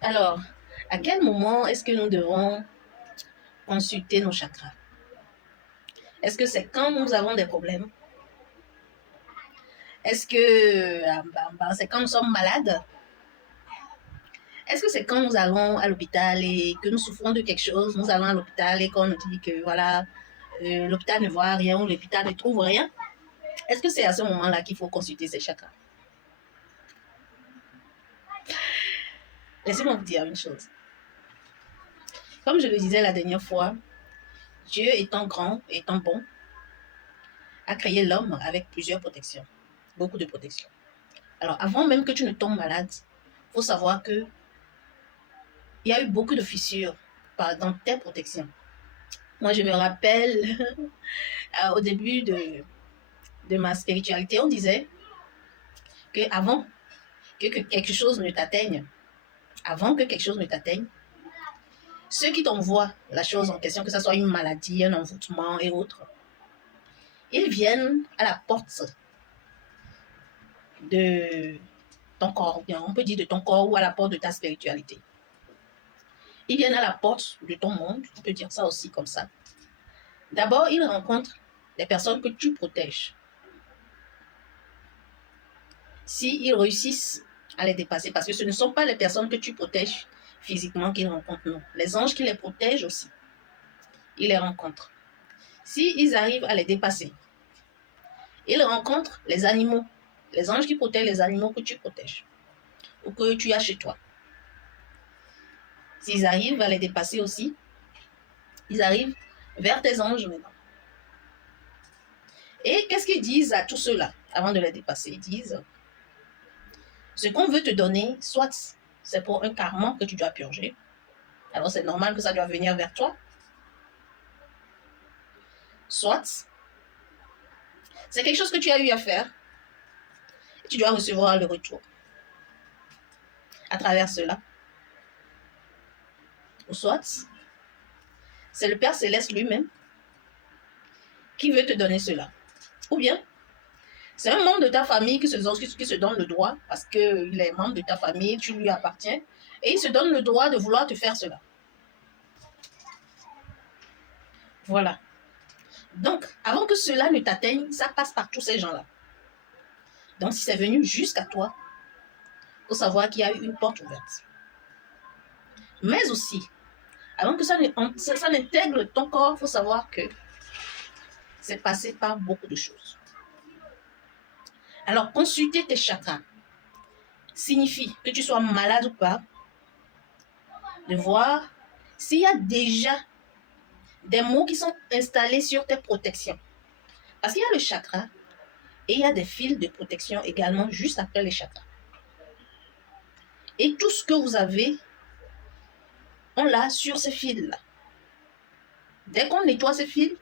Alors, à quel moment est-ce que nous devons consulter nos chakras? Est-ce que c'est quand nous avons des problèmes? Est-ce que c'est quand nous sommes malades? Est-ce que c'est quand nous allons à l'hôpital et que nous souffrons de quelque chose, nous allons à l'hôpital et qu'on nous dit que voilà, l'hôpital ne voit rien ou l'hôpital ne trouve rien? Est-ce que c'est à ce moment-là qu'il faut consulter ses chakras? Laissez-moi vous dire une chose. Comme je le disais la dernière fois, Dieu étant grand, étant bon, a créé l'homme avec plusieurs protections, beaucoup de protections. Alors, avant même que tu ne tombes malade, il faut savoir que il y a eu beaucoup de fissures dans tes protections. Moi, je me rappelle, au début de ma spiritualité, on disait qu'avant que quelque chose ne t'atteigne, avant que quelque chose ne t'atteigne, ceux qui t'envoient la chose en question, que ce soit une maladie, un envoûtement et autres, ils viennent à la porte de ton corps, bien, on peut dire de ton corps ou à la porte de ta spiritualité. Ils viennent à la porte de ton monde, on peut dire ça aussi comme ça. D'abord, ils rencontrent les personnes que tu protèges. S'ils réussissent à les dépasser, parce que ce ne sont pas les personnes que tu protèges physiquement qu'ils rencontrent, non. Les anges qui les protègent aussi, ils les rencontrent. S'ils arrivent à les dépasser, ils rencontrent les animaux, les anges qui protègent les animaux que tu protèges ou que tu as chez toi. S'ils arrivent à les dépasser aussi, ils arrivent vers tes anges maintenant. Et qu'est-ce qu'ils disent à tous ceux-là avant de les dépasser? Ils disent, ce qu'on veut te donner, soit c'est pour un karma que tu dois purger, alors c'est normal que ça doit venir vers toi, soit c'est quelque chose que tu as eu à faire et tu dois recevoir le retour à travers cela. Ou soit c'est le Père Céleste lui-même qui veut te donner cela. Ou bien c'est un membre de ta famille qui se donne le droit, parce qu'il est membre de ta famille, tu lui appartiens, et il se donne le droit de vouloir te faire cela. Voilà. Donc, avant que cela ne t'atteigne, ça passe par tous ces gens-là. Donc, si c'est venu jusqu'à toi, il faut savoir qu'il y a eu une porte ouverte. Mais aussi, avant que ça n'intègre ton corps, il faut savoir que c'est passé par beaucoup de choses. Alors, consulter tes chakras signifie que tu sois malade ou pas, de voir s'il y a déjà des mots qui sont installés sur tes protections. Parce qu'il y a le chakra et il y a des fils de protection également juste après les chakras. Et tout ce que vous avez, on l'a sur ces fils-là. Dès qu'on nettoie ces fils,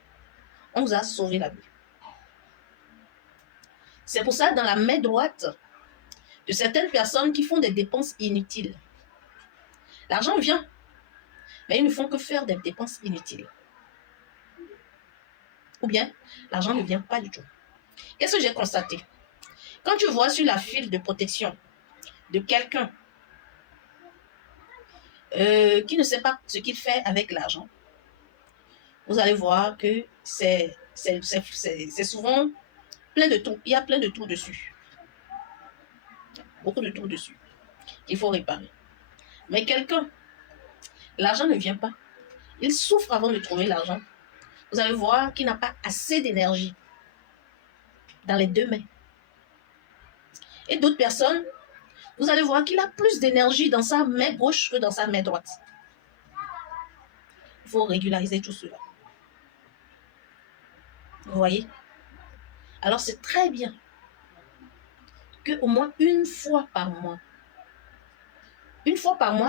on vous a sauvé la vie. C'est pour ça, dans la main droite de certaines personnes qui font des dépenses inutiles, l'argent vient, mais ils ne font que faire des dépenses inutiles. Ou bien, l'argent ne vient pas du tout. Qu'est-ce que j'ai constaté? Quand tu vois sur la file de protection de quelqu'un qui ne sait pas ce qu'il fait avec l'argent, vous allez voir que c'est souvent plein de trous. Il y a plein de trous dessus. Beaucoup de trous dessus qu'il faut réparer. Mais quelqu'un, l'argent ne vient pas. Il souffre avant de trouver l'argent. Vous allez voir qu'il n'a pas assez d'énergie dans les deux mains. Et d'autres personnes, vous allez voir qu'il a plus d'énergie dans sa main gauche que dans sa main droite. Il faut régulariser tout cela. Vous voyez? Alors c'est très bien qu'au moins une fois par mois,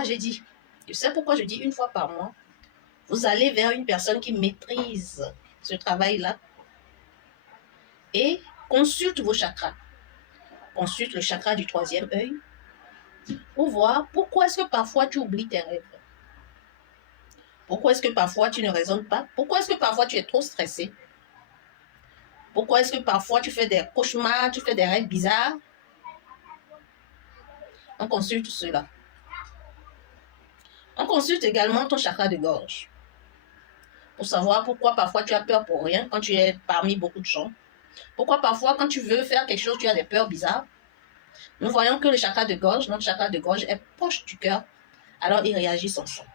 j'ai dit, je sais pourquoi je dis une fois par mois, vous allez vers une personne qui maîtrise ce travail-là et consulte vos chakras. Consulte le chakra du troisième œil pour voir pourquoi est-ce que parfois tu oublies tes rêves. Pourquoi est-ce que parfois tu ne raisonnes pas? Pourquoi est-ce que parfois tu es trop stressé? Pourquoi est-ce que parfois tu fais des cauchemars, tu fais des rêves bizarres? On consulte cela. On consulte également ton chakra de gorge pour savoir pourquoi parfois tu as peur pour rien quand tu es parmi beaucoup de gens. Pourquoi parfois quand tu veux faire quelque chose, tu as des peurs bizarres. Nous voyons que le chakra de gorge, notre chakra de gorge est proche du cœur, alors il réagit sans son.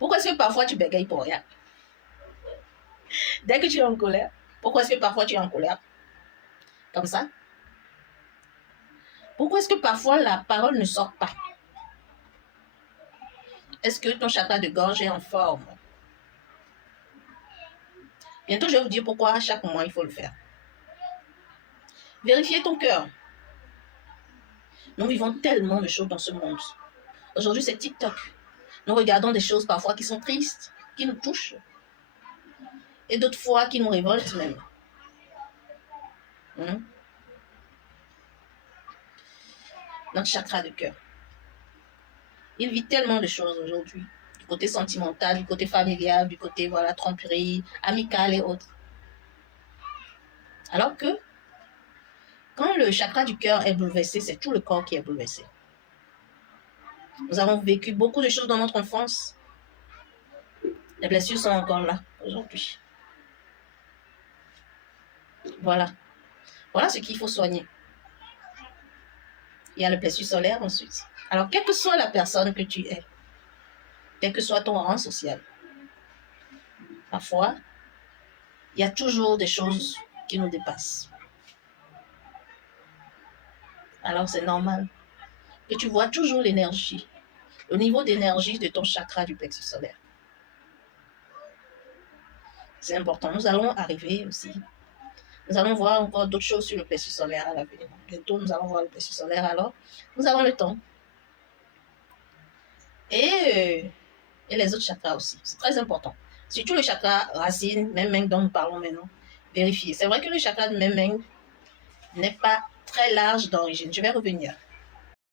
Pourquoi est-ce que parfois tu bégayes pour rien? Dès que tu es en colère, pourquoi est-ce que parfois tu es en colère? Comme ça? Pourquoi est-ce que parfois la parole ne sort pas? Est-ce que ton chakra de gorge est en forme? Bientôt, je vais vous dire pourquoi à chaque mois il faut le faire. Vérifiez ton cœur. Nous vivons tellement de choses dans ce monde. Aujourd'hui, c'est TikTok. Nous regardons des choses parfois qui sont tristes, qui nous touchent, et d'autres fois qui nous révoltent même. Notre chakra de cœur. Il vit tellement de choses aujourd'hui, du côté sentimental, du côté familial, du côté tromperie, amical et autres. Alors que quand le chakra du cœur est bouleversé, c'est tout le corps qui est bouleversé. Nous avons vécu beaucoup de choses dans notre enfance. Les blessures sont encore là aujourd'hui. Voilà ce qu'il faut soigner. Il y a le plexus solaire ensuite. Alors, quelle que soit la personne que tu es, quel que soit ton rang social, parfois, il y a toujours des choses qui nous dépassent. Alors, c'est normal que tu vois toujours l'énergie, le niveau d'énergie de ton chakra du plexus solaire. C'est important. Nous allons arriver aussi. Nous allons voir encore d'autres choses sur le plexus solaire à l'avenir. Bientôt, nous allons voir le plexus solaire. Alors, nous avons le temps. Et les autres chakras aussi. C'est très important. Surtout le chakra racine, Meng dont nous parlons maintenant. Vérifiez. C'est vrai que le chakra de Meng n'est pas très large d'origine. Je vais revenir.